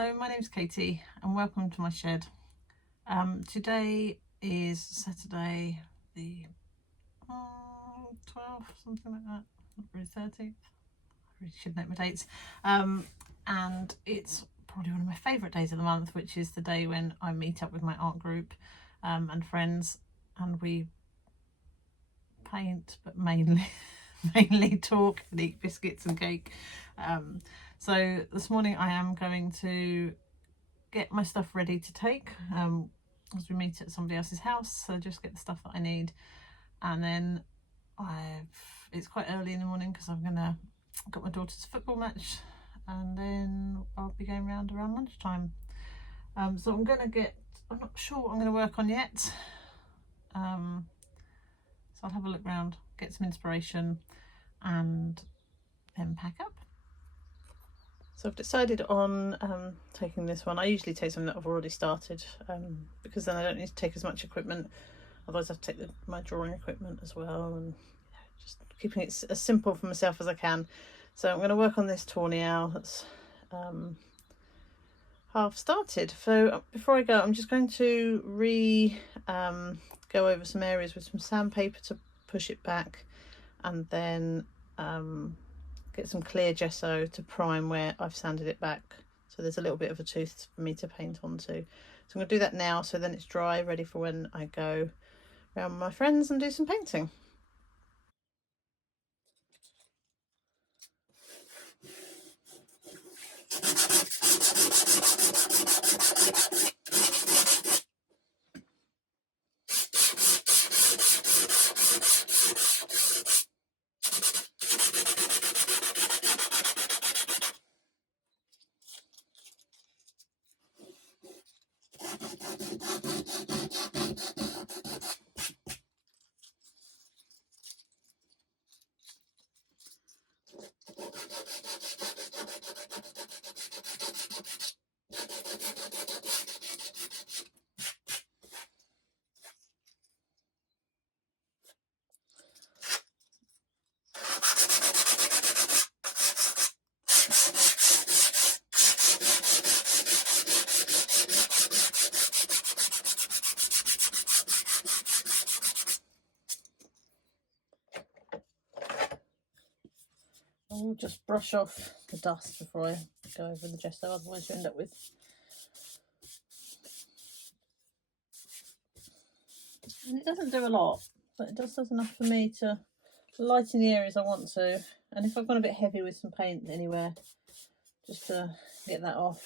Hello, my name's Katie and welcome to my shed. Today is Saturday the 12th, something like that, not really 13th, I really should know my dates. And it's probably one of my favourite days of the month, which is the day when I meet up with my art group and friends, and we paint, but mainly talk and eat biscuits and cake. So this morning I am going to get my stuff ready to take as we meet at somebody else's house, so just get the stuff that I need, and then it's quite early in the morning because I've got my daughter's football match, and then I'll be going around lunchtime. So I'm not sure what I'm going to work on yet, so I'll have a look around, get some inspiration, and then pack up. So I've decided on taking this one. I usually take something that I've already started because then I don't need to take as much equipment. Otherwise I have to take my drawing equipment as well, and just keeping it as simple for myself as I can. So I'm going to work on this tawny owl that's half started. So before I go, I'm just going to go over some areas with some sandpaper to push it back, and then get some clear gesso to prime where I've sanded it back, so there's a little bit of a tooth for me to paint onto. So I'm going to do that now, so then it's dry, ready for when I go around with my friends and do some painting. I'll just brush off the dust before I go over the gesso, otherwise you end up with and it doesn't do a lot, but it just does enough for me to lighten the areas I want to. And if I've gone a bit heavy with some paint anywhere, just to get that off.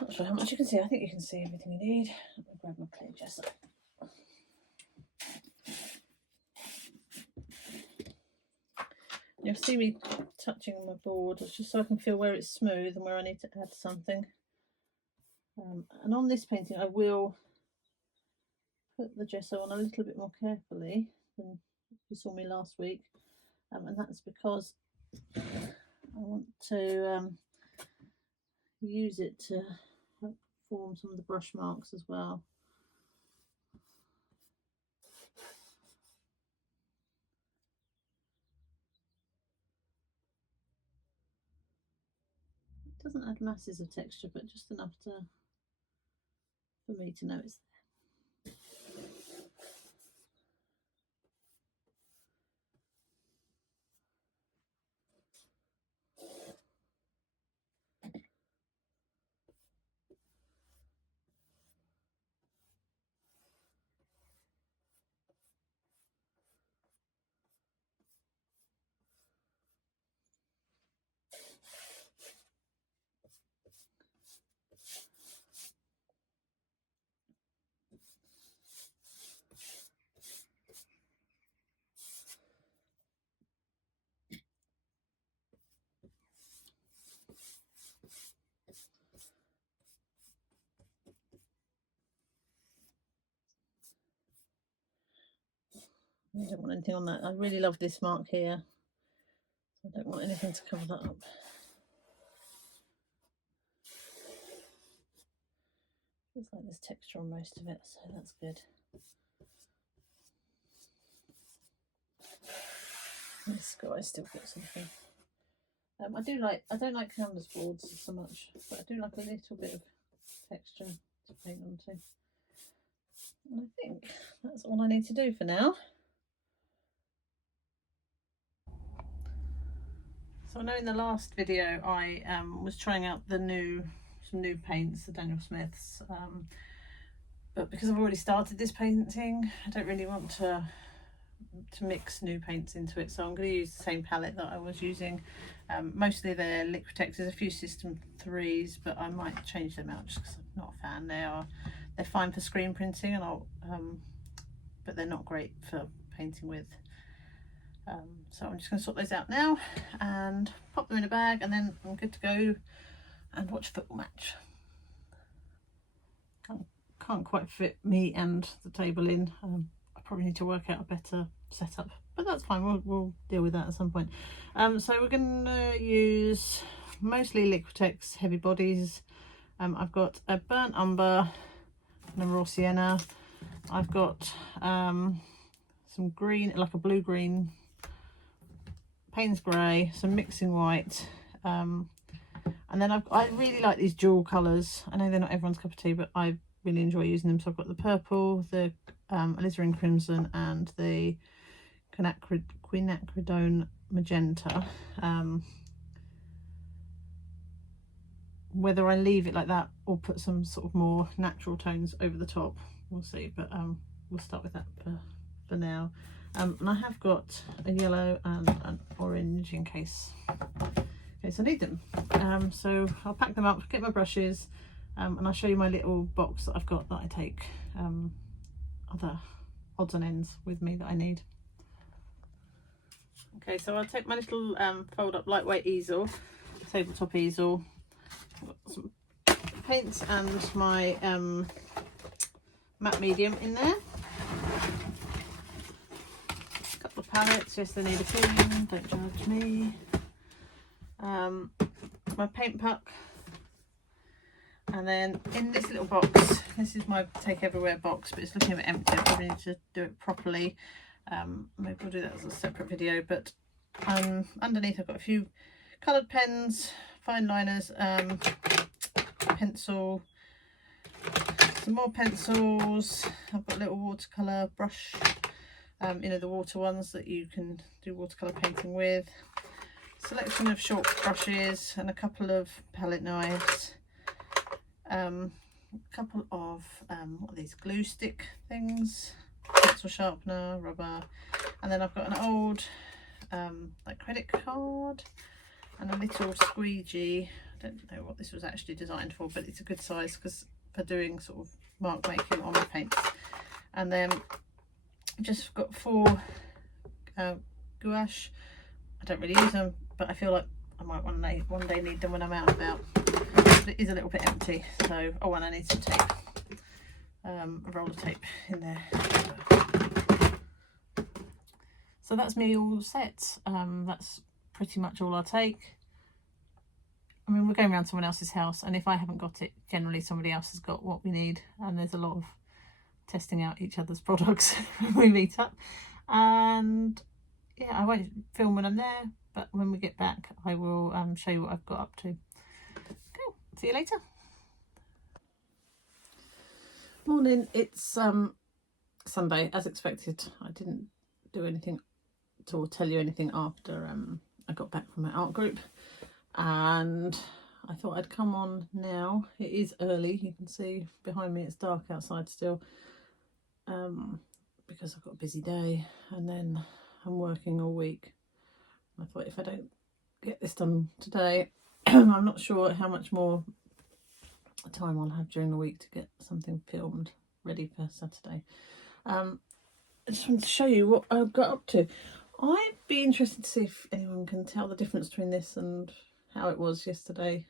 Not sure how much you can see. I think you can see everything you need. Let me grab my clear gesso. You'll see me touching on my board. It's just so I can feel where it's smooth and where I need to add something. And on this painting I will put the gesso on a little bit more carefully than you saw me last week, and that's because I want to use it to help form some of the brush marks as well. It doesn't add masses of texture, but just enough for me to know it's there. I don't want anything on that. I really love this mark here. I don't want anything to cover that up. Looks like there's texture on most of it, so that's good. This guy's still got something. I don't like canvas boards so much, but I do like a little bit of texture to paint onto. And I think that's all I need to do for now. So I know in the last video I was trying out some new paints, the Daniel Smiths, but because I've already started this painting, I don't really want to mix new paints into it, so I'm going to use the same palette that I was using. Mostly they're Liquitex. There's a few System 3s, but I might change them out just because I'm not a fan. They're fine for screen printing, and but they're not great for painting with. So I'm just going to sort those out now and pop them in a bag, and then I'm good to go and watch a football match. Can't quite fit me and the table in. I probably need to work out a better setup, but that's fine. We'll deal with that at some point. So we're going to use mostly Liquitex heavy bodies. I've got a burnt umber and a raw sienna. I've got some green, like a blue-green Payne's grey, some mixing white, and then I really like these dual colours. I know they're not everyone's cup of tea, but I really enjoy using them. So I've got the purple, the alizarin crimson, and the quinacridone magenta. Whether I leave it like that or put some sort of more natural tones over the top, we'll see, but we'll start with that for now. And I have got a yellow and an orange in case I need them. So I'll pack them up, get my brushes, and I'll show you my little box that I've got that I take other odds and ends with me that I need. Okay, so I'll take my little fold up lightweight easel, tabletop easel. I've got some paints and my matte medium in there. A couple of palettes, yes they need a clean, don't judge me. My paint puck, and then in this little box, this is my take everywhere box, but it's looking a bit empty. I probably need to do it properly. Maybe we'll do that as a separate video, but underneath I've got a few coloured pens, fine liners, pencil, some more pencils. I've got a little watercolour brush, you know, the water ones that you can do watercolour painting with. Selection of short brushes and a couple of palette knives, a couple of what are these, glue stick things, pencil sharpener, rubber, and then I've got an old like credit card and a little squeegee. I don't know what this was actually designed for, but it's a good size because for doing sort of mark making on my paints. And then just got 4 gouache. I don't really use them, but I feel like I might one day need them when I'm out and about. But it is a little bit empty, so and I need some tape, a roll of tape in there. So that's me all set. That's pretty much all I'll take. I mean, we're going around someone else's house, and if I haven't got it, generally somebody else has got what we need, and there's a lot of testing out each other's products when we meet up. And yeah, I won't film when I'm there, but when we get back I will show you what I've got up to. Okay, see you later. Morning, it's Sunday as expected. I didn't do anything or tell you anything after I got back from my art group, and I thought I'd come on now. It is early, you can see behind me it's dark outside still, because I've got a busy day and then I'm working all week. I thought if I don't get this done today, I'm not sure how much more time I'll have during the week to get something filmed ready for Saturday. I just wanted to show you what I've got up to. I'd be interested to see if anyone can tell the difference between this and how it was yesterday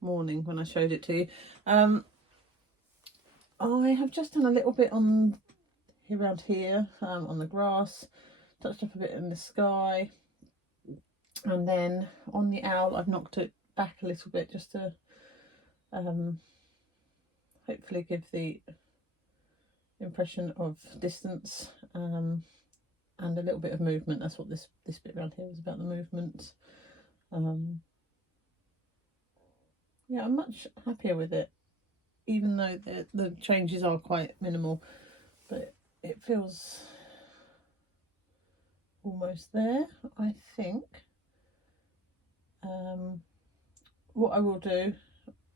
morning when I showed it to you. I have just done a little bit on around here, on the grass, touched up a bit in the sky, and then on the owl I've knocked it back a little bit just to hopefully give the impression of distance, and a little bit of movement. That's what this bit around here is about, the movement. Yeah, I'm much happier with it, even though the changes are quite minimal, but it feels almost there, I think. What I will do,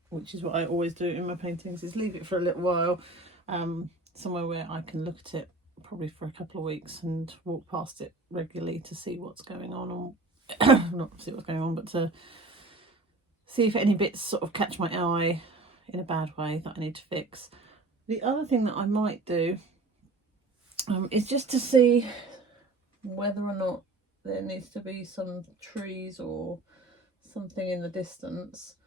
which is what I always do in my paintings, is leave it for a little while, somewhere where I can look at it probably for a couple of weeks and walk past it regularly to see what's going on, or not see what's going on, but to see if any bits sort of catch my eye in a bad way that I need to fix. The other thing that I might do is just to see whether or not there needs to be some trees or something in the distance.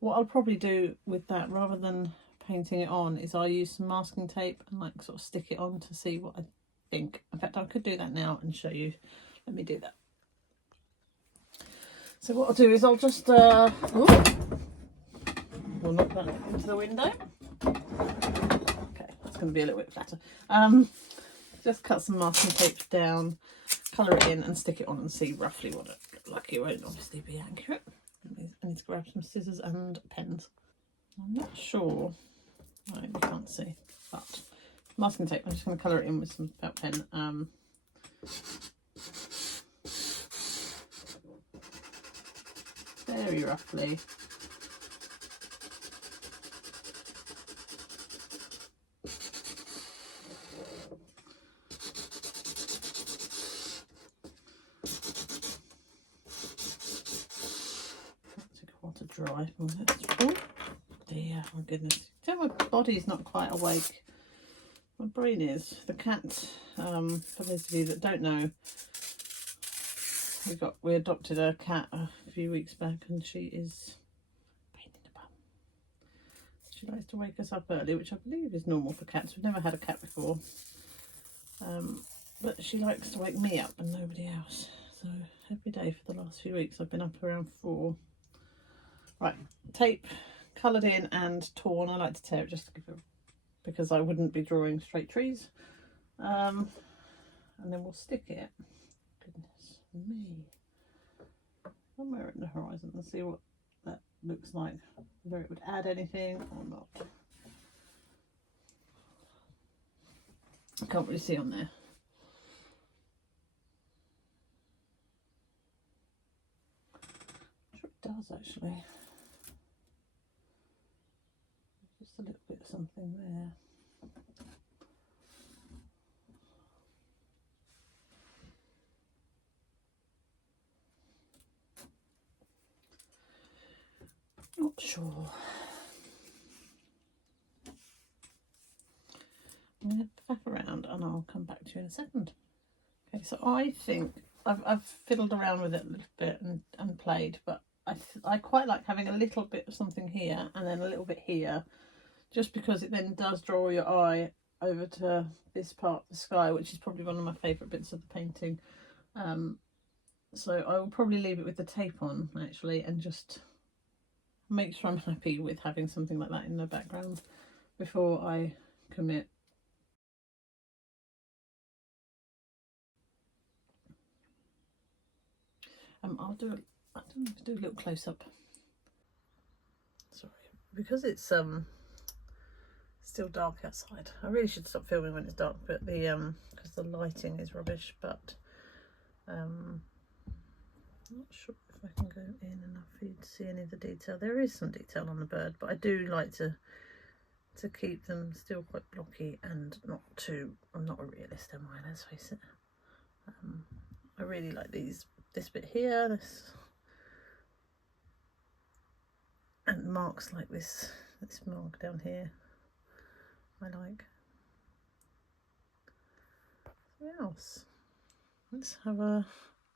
What I'll probably do with that, rather than painting it on, is I'll use some masking tape and like sort of stick it on to see what I think. In fact, I could do that now and show you. Let me do that. So what I'll do is I'll just we'll knock that into the window. Okay, that's going to be a little bit flatter. Just cut some masking tape down, colour it in and stick it on and see roughly what it looks like. It won't obviously be accurate. I need to grab some scissors and pens. I'm not sure, no, you can't see, but masking tape, I'm just going to colour it in with some felt pen. Very roughly. To dry. Oh dear, my goodness. So my body's not quite awake. My brain is. The cat, for those of you that don't know, we adopted a cat a few weeks back, and she is a pain in the bum. She likes to wake us up early, which I believe is normal for cats. We've never had a cat before. But she likes to wake me up and nobody else. So every day for the last few weeks I've been up around 4. Right, tape coloured in and torn. I like to tear it just to give it, because I wouldn't be drawing straight trees. And then we'll stick it, goodness me, somewhere in the horizon and see what that looks like, whether it would add anything or not. I can't really see on there. I'm sure it does actually. Just a little bit of something there. Not sure. I'm going to faff around and I'll come back to you in a second. Okay, so I think I've fiddled around with it a little bit and played, but I quite like having a little bit of something here and then a little bit here, just because it then does draw your eye over to this part of the sky, which is probably one of my favourite bits of the painting. So I will probably leave it with the tape on actually, and just make sure I'm happy with having something like that in the background before I commit. I'll do I don't know if I do a little close up. Sorry, because it's still dark outside. I really should stop filming when it's dark, but the because the lighting is rubbish. But I'm not sure if I can go in enough for you to see any of the detail. There is some detail on the bird, but I do like to keep them still quite blocky and not too. I'm not a realist, am I? Let's face it. I really like this bit here, this, and marks like this mark down here. I like. What else? Let's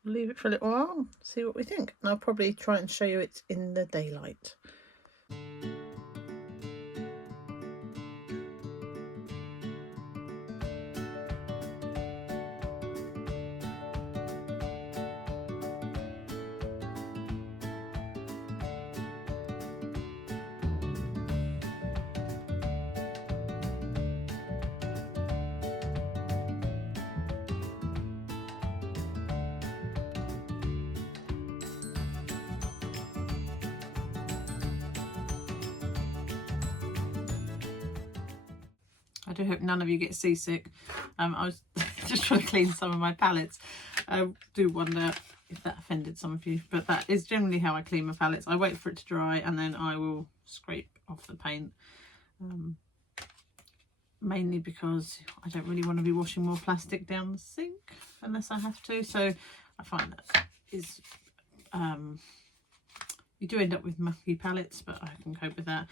leave it for a little while, see what we think. And I'll probably try and show you it in the daylight. I do hope none of you get seasick. I was just trying to clean some of my palettes. I do wonder if that offended some of you, but that is generally how I clean my palettes. I wait for it to dry and then I will scrape off the paint. Mainly because I don't really want to be washing more plastic down the sink unless I have to. So I find that is you do end up with mucky palettes, but I can cope with that.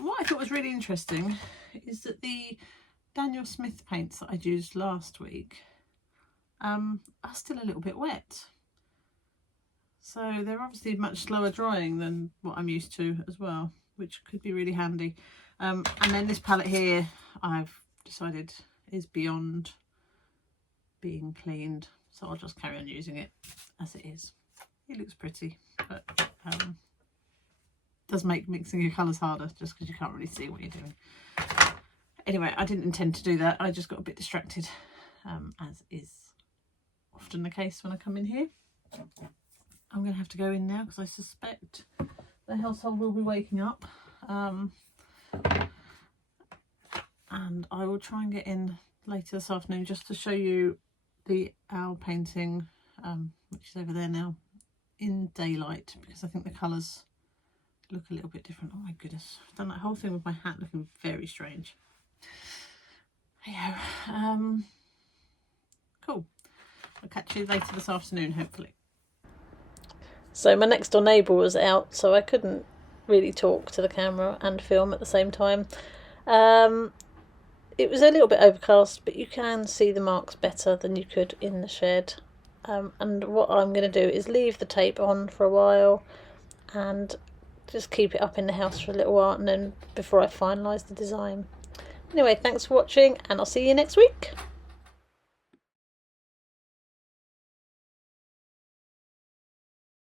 What I thought was really interesting is that the Daniel Smith paints that I used last week are still a little bit wet. So they're obviously much slower drying than what I'm used to as well, which could be really handy. And then this palette here, I've decided is beyond being cleaned, so I'll just carry on using it as it is. It looks pretty, but does make mixing your colours harder just because you can't really see what you're doing. Anyway, I didn't intend to do that. I just got a bit distracted, as is often the case when I come in here. I'm going to have to go in now because I suspect the household will be waking up. And I will try and get in later this afternoon just to show you the owl painting, which is over there now, in daylight, because I think the colours look a little bit different. Oh my goodness, I've done that whole thing with my hat looking very strange. Anyhow, cool. I'll catch you later this afternoon, hopefully. So my next door neighbour was out, so I couldn't really talk to the camera and film at the same time. It was a little bit overcast, but you can see the marks better than you could in the shed. And what I'm going to do is leave the tape on for a while and just keep it up in the house for a little while, and then before I finalise the design. Anyway, thanks for watching, and I'll see you next week.